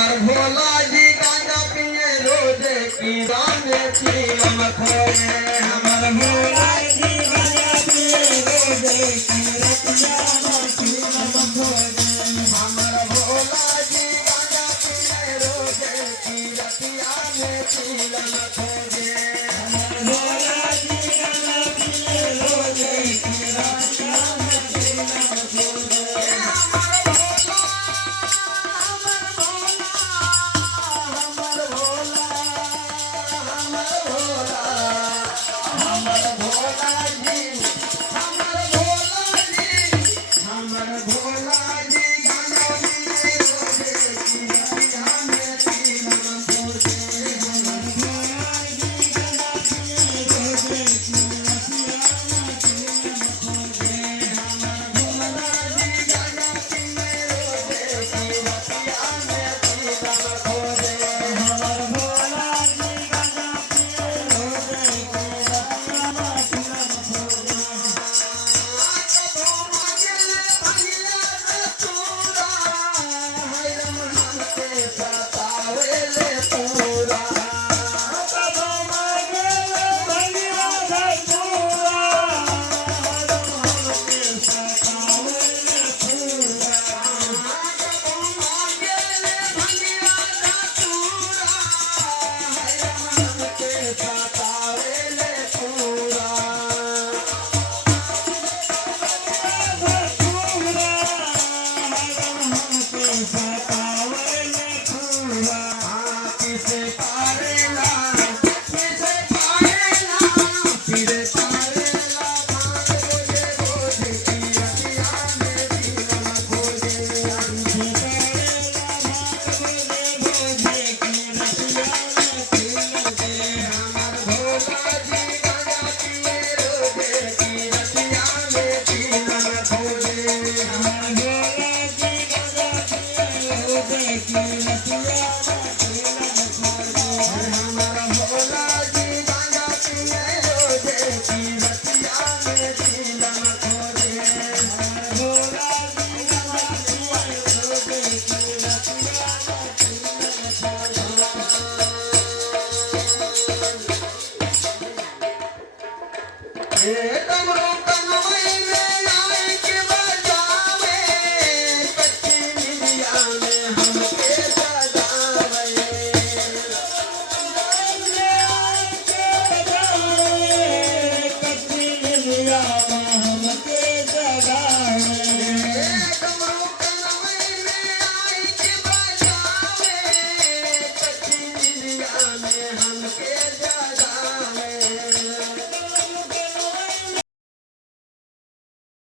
हमर भोला जी गांजा पिए रोजे की रामे चीलम खोए हमर भोला जी गांजा पिए रोजे की रतिया में चीलम खोए हमर भोला जी गांजा पिए रोजे की रतिया में चीलम खोए